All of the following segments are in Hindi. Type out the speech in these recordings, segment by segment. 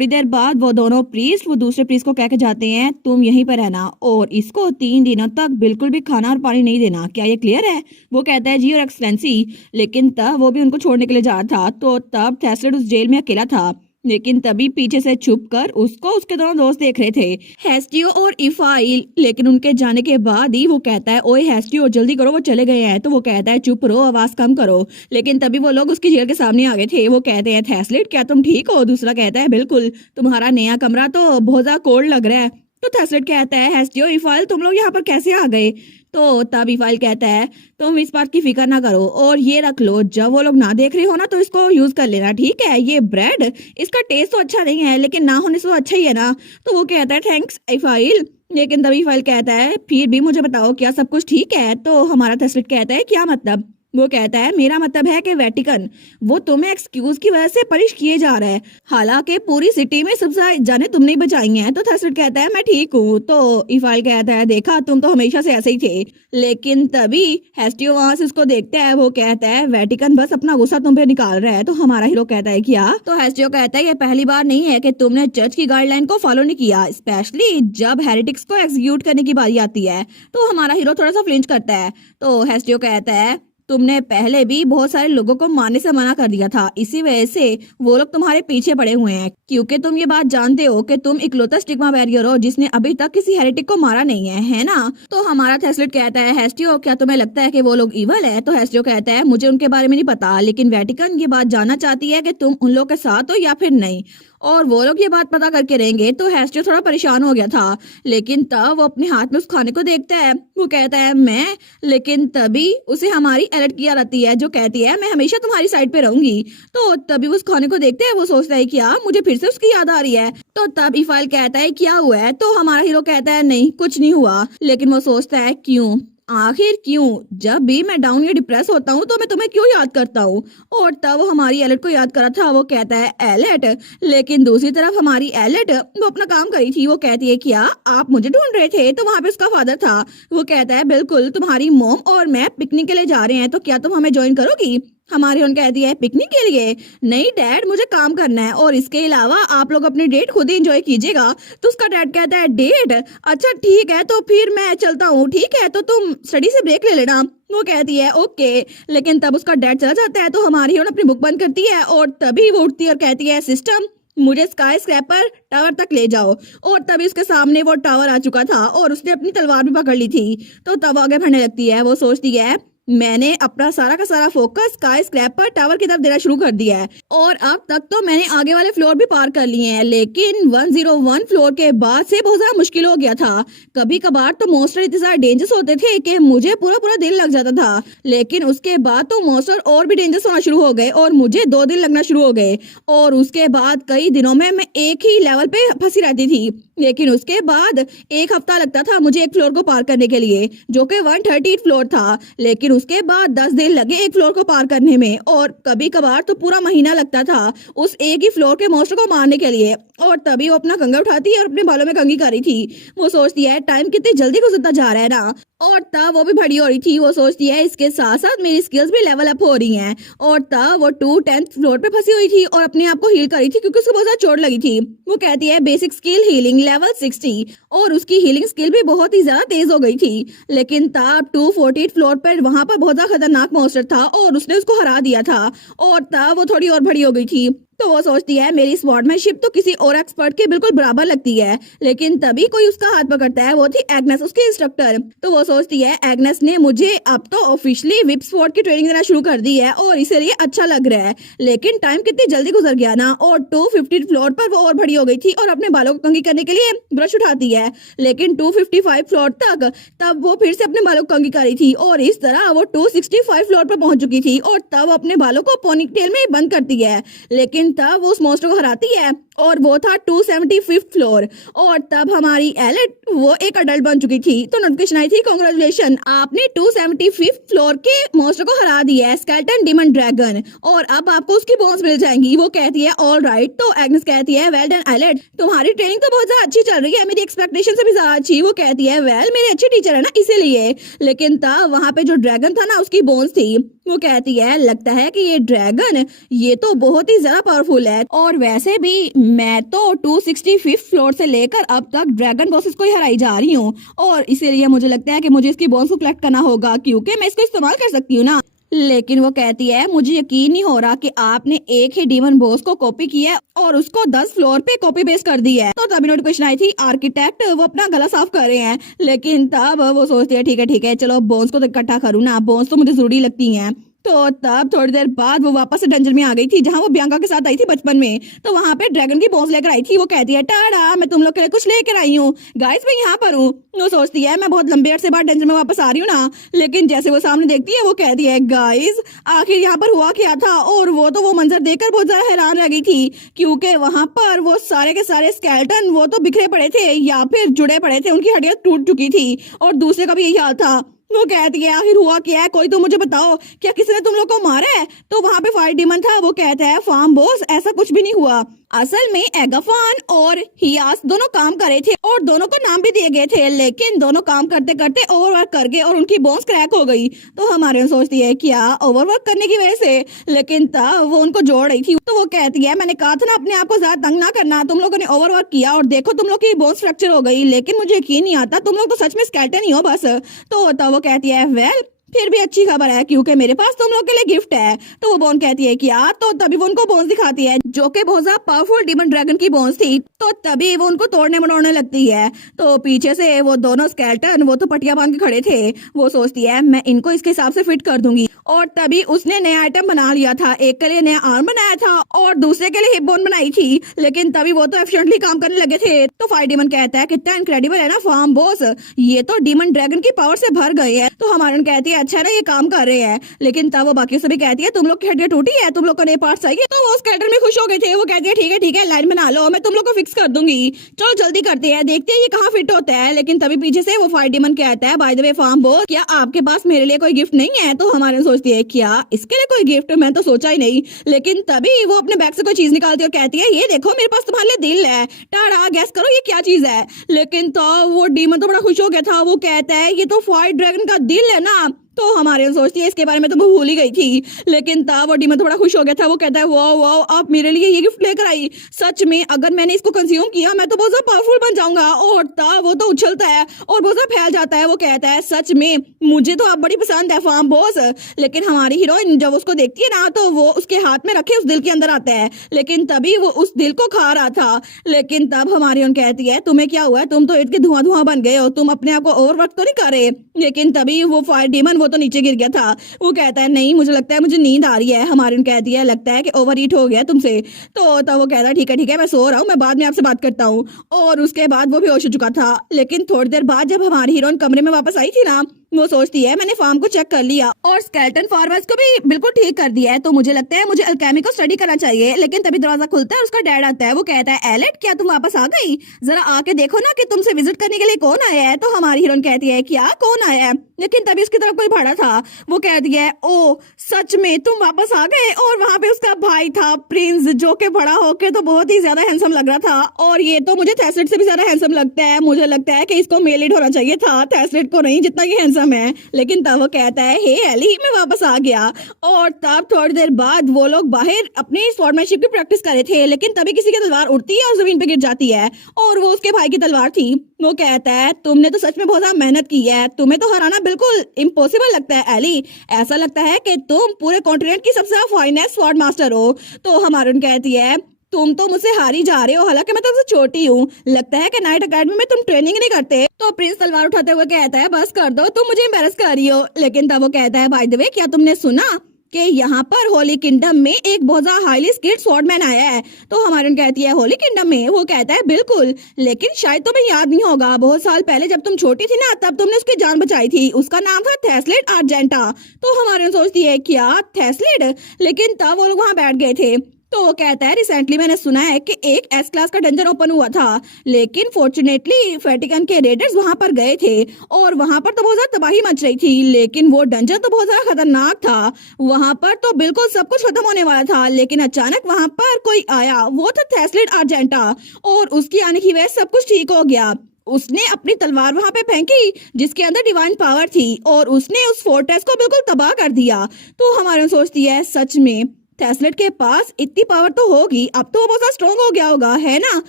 थोड़ी देर बाद वो दोनों प्रीस्ट वो दूसरे प्रीस्ट को कह के जाते हैं तुम यहीं पर रहना और इसको 3 दिनों तक बिल्कुल भी खाना और पानी नहीं देना, क्या ये क्लियर है? वो कहता है जी और एक्सलेंसी। लेकिन तब वो भी उनको छोड़ने के लिए जा रहा था तो तब थेस्लेट उस जेल में अकेला था, लेकिन तभी पीछे से छुपकर उसको उसके दोनों दोस्त देख रहे थे, हेस्टियो और इफाइल। लेकिन उनके जाने के बाद ही वो कहता है ओए हेस्टियो जल्दी करो वो चले गए हैं। तो वो कहता है चुप रहो आवाज कम करो। लेकिन तभी वो लोग उसकी जेल के सामने आ गए थे। वो कहते हैं थेस्लेट क्या तुम ठीक हो? दूसरा कहता है बिल्कुल, तुम्हारा नया कमरा तो बहुत ज्यादा कोल्ड लग रहा है। तो थेस्लेट कहता है हेस्टियो इफाइल तुम लोग यहाँ पर कैसे आ गए? तो तब इफाइल कहता है तुम इस बात की फिक्र ना करो और ये रख लो, जब वो लोग ना देख रहे हो ना तो इसको यूज कर लेना, ठीक है? ये ब्रेड इसका टेस्ट तो अच्छा नहीं है लेकिन ना होने से तो अच्छा ही है ना। तो वो कहता है थैंक्स इफाइल। लेकिन तभी इफाइल कहता है फिर भी मुझे बताओ क्या सब कुछ ठीक है? तो हमारा थेस्लेट कहता है क्या मतलब? वो कहता है मेरा मतलब है कि वेटिकन वो तुम्हें एक्सक्यूज की वजह से पनिश किए जा रहा है, हालांकि पूरी सिटी में सबसे जाने तुमने ही बचाई हैं। तो थेस्लेट कहता है मैं ठीक हूँ। तो इफाइल कहता है देखा तुम तो हमेशा से ऐसे ही थे। लेकिन तभी हेस्टियो वहां से उसको देखता है। वो कहता है वेटिकन बस अपना गुस्सा तुम पे निकाल रहा है। तो हमारा हीरो कहता है क्या? तो हेस्टियो कहता है ये पहली बार नहीं है कि तुमने चर्च की गाइडलाइन को फॉलो नहीं किया, स्पेशली जब हेरेटिक्स को एग्जीक्यूट करने की बारी आती है। तो हमारा हीरो थोड़ा सा फ्लिंच करता है। तो हेस्टियो कहता है तुमने पहले भी बहुत सारे लोगों को मारने से मना कर दिया था, इसी वजह से वो लोग तुम्हारे पीछे पड़े हुए हैं, क्योंकि तुम ये बात जानते हो कि तुम इकलौता स्टिग्मा बैरियर हो जिसने अभी तक किसी हेरेटिक को मारा नहीं है ना? तो हमारा थेस्लेट कहता है हेस्टियो क्या तुम्हें लगता है कि वो लोग इवल है? तो हेस्टियो कहता है मुझे उनके बारे में नहीं पता, लेकिन वेटिकन ये बात जानना चाहती है कि तुम उन लोग के साथ हो या फिर नहीं, और वो लोग ये बात पता करके रहेंगे। तो हेस्टियो थोड़ा परेशान हो गया था। लेकिन तब वो अपने हाथ में उस खाने को देखता है। वो कहता है मैं, लेकिन तभी उसे हमारी अलर्ट किया रहती है जो कहती है मैं हमेशा तुम्हारी साइड पे रहूंगी। तो तभी वो उस खाने को देखते हैं। वो सोचता है क्या मुझे फिर से उसकी याद आ रही है? तो तब इफाइल कहता है क्या हुआ है? तो हमारा हीरो कहता है नहीं कुछ नहीं हुआ। लेकिन वो सोचता है क्यों, आखिर क्यों? जब भी मैं डाउन या डिप्रेस होता हूँ तो मैं तुम्हें क्यों याद करता हूँ? और तब वो हमारी एलेट को याद करा था। वो कहता है एलेट, लेकिन दूसरी तरफ हमारी एलेट वो अपना काम करी थी। वो कहती है क्या आप मुझे ढूंढ रहे थे? तो वहां पे उसका फादर था। वो कहता है बिल्कुल, तुम्हारी मॉम और मैं पिकनिक के लिए जा रहे हैं, तो क्या तुम हमें ज्वाइन करोगी? हमारी उन कहती है पिकनिक के लिए? नहीं डैड मुझे काम करना है और इसके अलावा आप लोग अपनी डेट खुद ही एंजॉय कीजिएगा। तो उसका डैड कहता है डेट? अच्छा ठीक है तो फिर मैं चलता हूँ, ठीक है तो तुम स्टडी से ब्रेक ले लेना। वो कहती है ओके। लेकिन तब उसका डैड चला जाता है। तो हमारी अपनी बुक बंद करती है और तभी वो उठती है और कहती है सिस्टम मुझे स्काई स्क्रैपर टावर तक ले जाओ। और तभी उसके सामने वो टावर आ चुका था और उसने अपनी तलवार भी पकड़ ली थी। तो तब आगे बढ़ने लगती है। वो सोचती है मैंने अपना सारा का सारा फोकस स्काई स्क्रैपर टावर की तरफ देना शुरू कर दिया है और अब तक तो मैंने आगे वाले फ्लोर भी पार कर लिए हैं, लेकिन 101 फ्लोर के बाद से बहुत ज्यादा मुश्किल हो गया था। कभी कभार तो मॉन्स्टर इतने ज्यादा डेंजरस होते थे कि मुझे पूरा पूरा दिन लग जाता था, लेकिन उसके बाद तो मॉन्स्टर और भी डेंजरस होना शुरू हो गए और मुझे 2 दिन लगना शुरू हो गए। और उसके बाद कई दिनों में मैं एक ही लेवल पे फंसी रहती थी, लेकिन उसके बाद 1 हफ्ता लगता था मुझे एक फ्लोर को पार करने के लिए जो कि 130 फ्लोर था। लेकिन उसके बाद 10 दिन लगे एक फ्लोर को पार करने में और कभी कभार तो पूरा महीना लगता था उस एक ही फ्लोर के मॉन्स्टर को मारने के लिए। और तभी वो अपना कंघा उठाती है और अपने बालों में कंघी कर रही थी। वो सोचती है टाइम कितनी जल्दी गुजरता जा रहा है ना। और तब वो भी बड़ी हो रही थी। वो सोचती है इसके साथ साथ मेरी स्किल्स भी लेवल अप हो रही हैं। और तब वो 210th फ्लोर पे फंसी हुई थी और अपने आप को हील कर रही थी क्योंकि उसको बहुत ज्यादा चोट लगी थी। वो कहती है बेसिक स्किल हीलिंग लेवल 60 और उसकी हीलिंग स्किल भी बहुत ही ज्यादा तेज हो गई थी। लेकिन तब 240 फ्लोर पर वहां पर बहुत ज्यादा खतरनाक मॉन्स्टर था और उसने उसको हरा दिया था। और तब वो थोड़ी और बड़ी हो गई थी। तो वो सोचती है मेरी स्वॉर्डमैनशिप तो किसी और एक्सपर्ट के बिल्कुल बराबर लगती है। लेकिन तभी कोई उसका हाथ पकड़ता है। वो थी एग्नेस, उसकी इंस्ट्रक्टर। तो वो सोचती है एग्नेस ने मुझे अब तो ऑफिशियली विप स्वॉर्ड की ट्रेनिंग देना शुरू कर दी है और इसीलिए अच्छा लग रहा है। लेकिन टाइम कितनी जल्दी गुजर गया ना। और 250 फ्लोर पर वो और बड़ी हो गई थी और अपने बालों को कंघी करने के लिए ब्रश उठाती है। लेकिन 255 फ्लोर तक तब वो फिर से अपने बालों को कंघी कर रही थी और इस तरह वो 265 फ्लोर पर पहुंच चुकी थी और तब अपने बालों को पोनीटेल में बंद करती है। लेकिन तब वो उस मॉन्स्टर को हराती है और वो था 275th फ्लोर। और तब हमारी एलेट वो एक अडल्ट बन चुकी थी। तो नोटिफिकेशन आई थी कांग्रेचुलेशन आपने 275th फ्लोर के मॉन्स्टर को हरा दिया है, स्केलेटन डीमन ड्रैगन, और अब आपको उसकी बोन्स मिल जाएंगी। वो कहती है ऑल राइट। तो एग्नेस कहती है वेल डन एलेट, तुम्हारी ट्रेनिंग तो बहुत ज्यादा अच्छी चल रही है, मेरी एक्सपेक्टेशन से भी ज्यादा अच्छी। वो कहती है वेल मेरे अच्छे टीचर है ना इसीलिए। लेकिन तब वहां पे जो ड्रैगन था ना उसकी बोन्स थी। वो कहती है लगता है कि ये ड्रैगन ये तो बहुत ही ज्यादा पावरफुल है, और वैसे भी मैं तो 265 फ्लोर से लेकर अब तक ड्रैगन बॉसेस को ही हराई जा रही हूँ, और इसीलिए मुझे लगता है कि मुझे इसकी बोन्स को कलेक्ट करना होगा क्योंकि मैं इसको इस्तेमाल कर सकती हूँ ना। लेकिन वो कहती है मुझे यकीन नहीं हो रहा कि आपने एक ही डीमन बॉस को कॉपी किया है और उसको 10 फ्लोर पे कॉपी पेस्ट कर दी है। तो तभी नोटिफिकेशन आई थी आर्किटेक्ट वो अपना गला साफ कर रहे हैं, लेकिन तब वो सोचती है ठीक है चलो बोन्स को तो इकट्ठा करूँ ना, बोन्स तो मुझे जरूरी लगती हैं। तो तब थोड़ी देर बाद वो वापस से डंजन में आ गई थी जहाँ वो बियांका के साथ आई थी बचपन में। तो वहाँ पे ड्रैगन की बोन्स लेकर आई थी। वो कहती है टाड़ा मैं तुम लोग के लिए कुछ लेकर आई हूँ गाइस, मैं यहाँ पर हूँ। वो सोचती है मैं बहुत लंबे अरसे बाद डंजन में वापस आ रही हूँ ना, लेकिन जैसे वो सामने देखती है वो कहती है गाइस आखिर यहाँ पर हुआ क्या था। और वो तो वो मंजर देखकर बहुत ज्यादा हैरान रह गई थी क्योंकि वहाँ पर वो सारे के सारे स्केलेटन वो तो बिखरे पड़े थे या फिर जुड़े पड़े थे, उनकी हड्डियां टूट चुकी थी और दूसरे का भी यही हाल था। वो कहती है आखिर हुआ क्या है, कोई तो मुझे बताओ, क्या किसी ने तुम लोग को मारा है? तो वहाँ पे फायर डीमन था। वो कहता है फार्म बॉस ऐसा कुछ भी नहीं हुआ, असल में एगाफान और हियास दोनों काम कर रहे थे और दोनों को नाम भी दिए गए थे, लेकिन दोनों काम करते करते ओवरवर्क कर गए और उनकी बोन्स क्रैक हो गई। तो हमारे सोचती है क्या ओवरवर्क करने की वजह से, लेकिन तब वो उनको जोड़ रही थी। तो वो कहती है मैंने कहा था ना अपने आप को ज्यादा तंग ना करना, तुम लोगों ने ओवरवर्क किया और देखो तुम लोग की बोन्स फ्रैक्चर हो गई, लेकिन मुझे यकीन नहीं आता तुम लोग तो सच में स्केलेटन ही हो बस। तो तब वो कहती है वेल फिर भी अच्छी खबर है क्योंकि मेरे पास तुम लोग के लिए गिफ्ट है। तो वो बोन कहती है क्या, तो तभी वो उनको बोन्स दिखाती है जो कि बहुत ज्यादा पावरफुल डीमन ड्रैगन की बोन्स थी। तो तभी वो उनको तोड़ने मरोड़ने लगती है। तो पीछे से वो दोनों स्केलेटन वो तो पटिया बांध के खड़े थे। वो सोचती है मैं इनको इसके हिसाब से फिट कर दूंगी, और तभी उसने नया आइटम बना लिया था, एक के लिए नया आर्म बनाया था और दूसरे के लिए हिप बोन बनाई थी, लेकिन तभी वो तो एफिशिएंटली काम करने लगे थे। तो फायर डीमन कहता है कितना इनक्रेडिबल है ना फार्म बॉस, ये तो डीमन ड्रैगन की पावर से भर गए हैं। तो हमारे कहती है अच्छा ना ये काम कर रहे हैं, लेकिन तब वो बाकी से भी कहती है तुम लोग की हड्डियां टूटी है, तुम लोग को नए पार्ट्स चाहिए। तो वो स्केलेटन में खुश हो गए थे। वो कहती है ठीक है लाइन बना लो, मैं तुम लोग को फिक्स कर दूंगी, चलो जल्दी करते हैं देखते हैं ये कहाँ फिट होता है। लेकिन तभी पीछे से वो फायर डीमन कहता है by the way farm boss क्या आपके पास मेरे लिए कोई गिफ्ट नहीं है? तो हमारे सोचती है क्या इसके लिए कोई गिफ्ट, मैं तो सोचा ही नहीं। लेकिन तभी वो अपने बैग से कोई चीज निकालती है और कहती है ये देखो मेरे पास तुम्हारे लिए दिल है, टाड़ा गैस करो ये क्या चीज है। लेकिन तो वो डीमन तो बड़ा खुश हो गया था। वो कहता है ये तो फायर ड्रैगन का दिल है ना। तो हमारे सोचती है इसके बारे में तो भूल ही गई थी, लेकिन तब वो डीमन थोड़ा खुश हो गया था। वो कहता है वाओ वाओ आप मेरे लिए ये गिफ्ट लेकर आई, सच में अगर मैंने इसको कंज्यूम किया मैं तो बहुत ज्यादा पावरफुल बन जाऊंगा। और तब वो तो उछलता है और बहुत ज्यादा फैल जाता है। वो कहता है सच में मुझे तो आप बड़ी पसंद है फार्म बॉस। लेकिन हमारी हीरोइन जब उसको देखती है ना तो वो उसके हाथ में रखे उस दिल के अंदर आता है, लेकिन तभी वो उस दिल को खा रहा था। लेकिन तब हमारी उन कहती है तुम्हें क्या हुआ, तुम तो ईट के धुआं धुआं बन गए हो, तुम अपने आप को ओवरवर्क तो नहीं कर रहे? लेकिन तभी वो फायर डीमन वो तो नीचे गिर गया था। वो कहता है नहीं मुझे लगता है मुझे नींद आ रही है। हमारी उन कहती है लगता है कि ओवर ईट हो गया तुमसे। तो तब वो कहता है ठीक है मैं सो रहा हूँ, मैं बाद में आपसे बात करता हूँ। और उसके बाद वो बेहोश हो चुका था। लेकिन थोड़ी देर बाद जब हमारी हीरोइन कमरे में वापस आई थी ना, वो सोचती है मैंने फार्म को चेक कर लिया और स्केलेटन फार्मर्स को भी बिल्कुल ठीक कर दिया है, तो मुझे लगता है मुझे अल्केमी को स्टडी करना चाहिए। लेकिन तभी दरवाजा खुलता है और उसका डैड आता है। वो कहता है एलेट क्या तुम वापस आ गई, जरा आके देखो ना कि तुमसे विजिट करने के लिए कौन आया है। तो हमारी हीरोइन कहती है क्या कौन आया है, लेकिन तभी उसकी तरफ कोई भाड़ा था। वो कहती है ओ सच में तुम वापस आ गए। और वहाँ पे उसका भाई था प्रिंस, जो कि बड़ा होके तो बहुत ही ज्यादा हैंडसम लग रहा था, और ये तो मुझे थैसलेट से भी ज्यादा हैंडसम लगता है। मुझे लगता है कि इसको मेल लीड होना चाहिए था, थैसलेट को नहीं, जितना ये हैंडसम है। लेकिन तब वो कहता है हे एली मैं वापस आ गया। और तब थोड़ी देर बाद वो लोग बाहर अपनी स्वॉर्डमैनशिप की प्रैक्टिस कर रहे थे, लेकिन तभी किसी की तलवार उड़ती है और जमीन पे गिर जाती है, और वो उसके भाई की तलवार थी। वो कहता है तुमने तो सच में बहुत ज्यादा मेहनत की है, तुम्हें तो हराना बिल्कुल इम्पॉसिबल लगता है एली, ऐसा लगता है कि तुम पूरे कॉन्टिनेंट की सबसे फाइनेस्ट स्वॉर्ड मास्टर हो। तो हमारून कहती है तुम तो मुझसे हारी जा रहे हो, हालांकि मैं तुमसे छोटी हूँ, लगता है कि नाइट अकेडमी में तुम ट्रेनिंग नहीं करते। तो प्रिंस तलवार उठाते हुए कहता है बस कर दो, तुम मुझे एम्बैरस कर रही हो। लेकिन तब वो कहता है बाय द वे क्या तुमने सुना कि यहाँ पर होली किंगडम में एक बहुत ज्यादा हाईली स्किल्ड स्वॉर्डमैन आया है? तो हमारी कहती है होली किंगडम में? वो कहता है बिल्कुल, लेकिन शायद तुम्हें याद नहीं होगा, बहुत साल पहले जब तुम छोटी थी ना तब तुमने उसकी जान बचाई थी, उसका नाम था थैसलेट आर्जेंटा। तो हमारी सोचती है क्या थैसलेट, लेकिन तब वो लोग वहाँ बैठ गए थे। तो वो कहता है रिसेंटली मैंने सुना है कि एक एस क्लास का डंजन ओपन हुआ था, लेकिन फॉर्चुनेटली वेटिकन के रेडर्स वहां पर गए थे और वहां पर तो बहुत ज्यादा तबाही मच रही थी, लेकिन वो डंजन तो बहुत ज्यादा खतरनाक था। वहां पर तो बिल्कुल सब कुछ खत्म होने वाला था, लेकिन अचानक वहां पर कोई आया, वो था थैसलेट आर्जेंटा, और उसकी आने की वजह से सब कुछ ठीक हो गया। उसने अपनी तलवार वहां पे फेंकी जिसके अंदर डिवाइन पावर थी और उसने उस फोर्ट्रेस को बिल्कुल तबाह कर दिया। तो हमारे सोचती है सच में टेस्लेट के पास इतनी पावर तो होगी, अब तो वो बहुत स्ट्रॉन्ग हो गया होगा, है ना,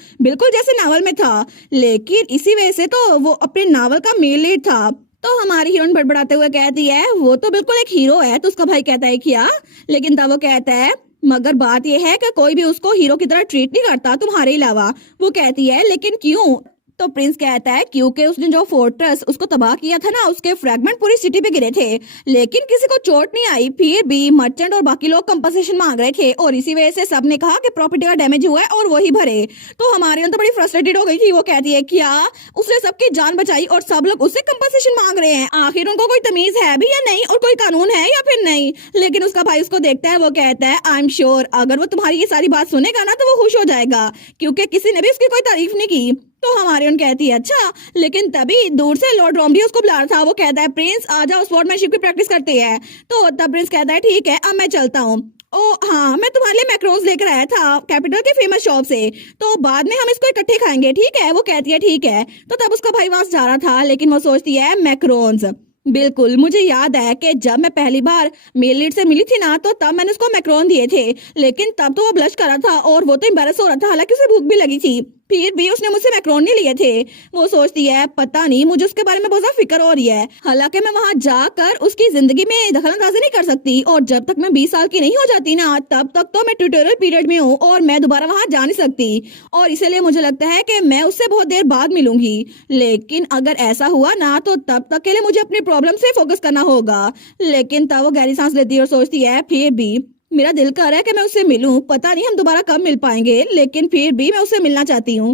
बिल्कुल जैसे नावल में था। लेकिन इसी वजह से तो वो अपने नावल का मेन लीड था। तो हमारी हीरोइन बड़बड़ाते हुए कहती है वो तो बिल्कुल एक हीरो है। तो उसका भाई कहता है क्या, लेकिन तब वो कहता है मगर बात यह है कि कोई भी उसको हीरो की तरह ट्रीट नहीं करता तुम्हारे अलावा। वो कहती है लेकिन क्यों। तो प्रिंस कहता है क्योंकि उसने जो फोर्ट्रेस उसको तबाह किया था ना, उसके फ्रैगमेंट पूरी सिटी पे गिरे थे लेकिन किसी को चोट नहीं आई। फिर भी मर्चेंट और बाकी लोग कंपनसेशन मांग रहे थे और इसी वजह से सबने कहा कि प्रॉपर्टी का डैमेज हुआ है और वही भरे। तो हमारी तो बड़ी फ्रस्ट्रेटेड हो गई थी। वो कहती है क्या उसने सबकी जान बचाई और सब लोग उससे कंपनसेशन मांग रहे हैं, आखिर उनको कोई तमीज है भी या नहीं और कोई कानून है या फिर नहीं। लेकिन उसका भाई उसको देखता है, वो कहता है आई एम श्योर अगर वो तुम्हारी ये सारी बात सुनेगा ना तो वो खुश हो जाएगा क्योंकि किसी ने भी उसकी कोई तारीफ नहीं की। तो हमारी उन कहती है अच्छा, लेकिन तभी दूर से लॉर्ड रॉम्बी उसको बुला रहा था। वो कहता है प्रिंस आ जाओ स्पोर्ट्समैनशिप की प्रैक्टिस करते हैं। तो तब प्रिंस कहता है ठीक है अब मैं चलता हूँ। ओ हाँ, मैं तुम्हारे लिए मैक्रोन्स लेकर आया था कैपिटल के फेमस शॉप से, तो बाद में हम इसको इकट्ठे खाएंगे, ठीक है। वो कहती है ठीक है। तो तब उसका भाई वहां से जा रहा था लेकिन वो सोचती है मैक्रोन्स, बिल्कुल मुझे याद है कि जब मैं पहली बार मेल लीड से मिली थी ना तो तब मैंने उसको मैक्रोन दिए थे लेकिन तब तो वो ब्लश कर रहा था और वो तो एम्बैरस हो रहा था, हालांकि उसे भूख भी लगी थी, फिर भी उसने मुझसे मैक्रोन नहीं लिए थे। वो सोचती है पता नहीं मुझे उसके बारे में बहुत ज्यादा फिक्र हो रही है, हालांकि मैं वहां जाकर उसकी जिंदगी में दखलंदाजी नहीं कर सकती और जब तक मैं 20 साल की नहीं हो जाती ना तब तक तो मैं ट्यूटोरियल पीरियड में हूँ और मैं दोबारा वहां जा नहीं सकती और इसलिए मुझे लगता है कि मैं उससे बहुत देर बाद मिलूंगी। लेकिन अगर ऐसा हुआ ना तो तब तक के लिए मुझे अपनी प्रॉब्लम से फोकस करना होगा। लेकिन तब वो गहरी सांस लेती है और सोचती है फिर भी मेरा दिल कर रहा है कि मैं उससे मिलूं, पता नहीं हम दोबारा कब मिल पाएंगे लेकिन फिर भी मैं उससे मिलना चाहती हूँ।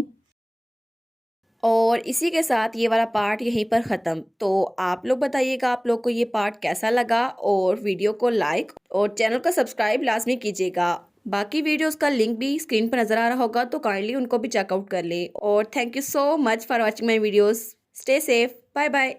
और इसी के साथ ये वाला पार्ट यहीं पर ख़त्म। तो आप लोग बताइएगा आप लोग को ये पार्ट कैसा लगा और वीडियो को लाइक और चैनल को सब्सक्राइब लाजमी कीजिएगा। बाकी वीडियोस का लिंक भी स्क्रीन पर नज़र आ रहा होगा तो काइंडली उनको भी चेकआउट कर ले। और thank you so much for watching my videos. Stay safe, bye bye.